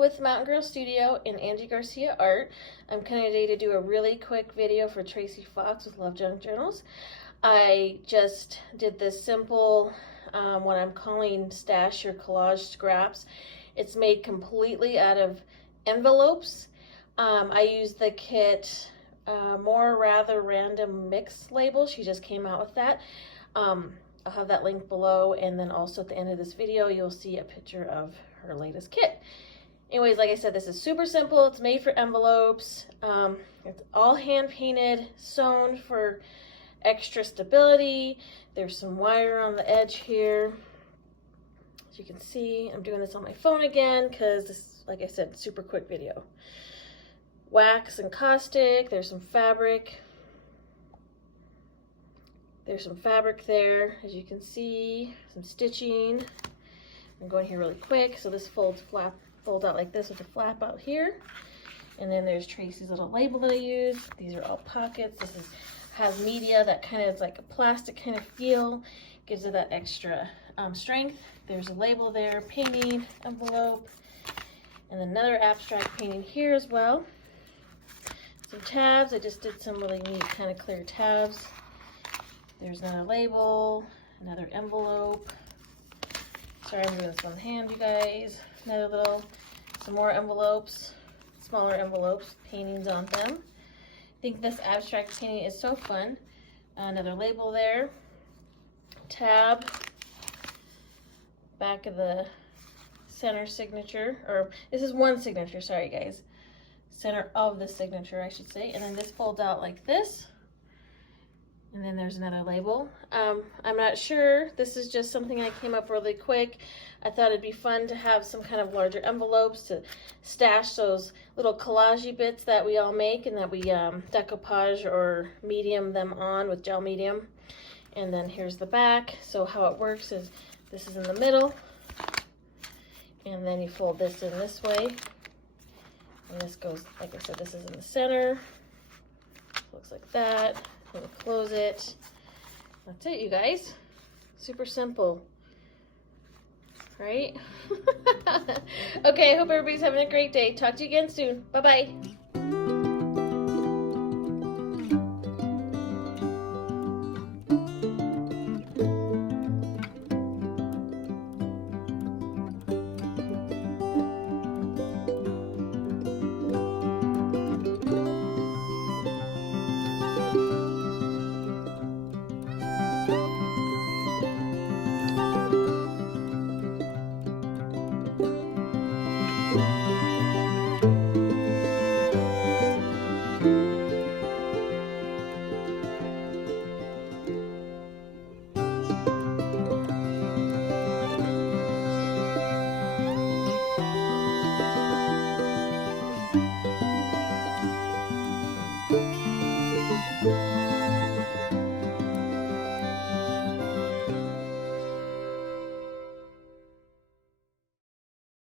with Mountain Girl Studio and Angie Garcia Art. I'm coming today to do a really quick video for Tracy Fox with Love Junk Journals. I just did this simple, what I'm calling stash or collage scraps. It's made completely out of envelopes. I used the kit More Rather Random Mix label. She just came out with that. I'll have that link below, and then also at the end of this video you'll see a picture of her latest kit. Anyways, like I said, this is super simple. It's made for envelopes. It's all hand painted, sewn for extra stability. There's some wire on the edge here. As you can see, I'm doing this on my phone again because this, like I said, super quick video. Wax and caustic. There's some fabric. There's some fabric there, as you can see, some stitching. I'm going here really quick. So this folds out like this with a flap out here. And then there's Tracy's little label that I use. These are all pockets. This has media that kind of is like a plastic kind of feel. Gives it that extra strength. There's a label there, painting, envelope, and another abstract painting here as well. Some tabs. I just did some really neat kind of clear tabs. There's another label, another envelope. Sorry, I'm doing this one hand, you guys. Some more envelopes, smaller envelopes, paintings on them. I think this abstract painting is so fun. Another label there. Tab. Back of the center signature, or this is one signature, sorry guys. Center of the signature, I should say. And then this folds out like this. And then there's another label. I'm not sure. This is just something I came up really quick. I thought it'd be fun to have some kind of larger envelopes to stash those little collage bits that we all make and that we decoupage or medium them on with gel medium. And then here's the back. So how it works is this is in the middle. And then you fold this in this way. And this goes, like I said, this is in the center. Looks like that. I'm gonna close it. That's it, you guys. Super simple, right? Okay, I hope everybody's having a great day. Talk to you again soon. Bye-bye.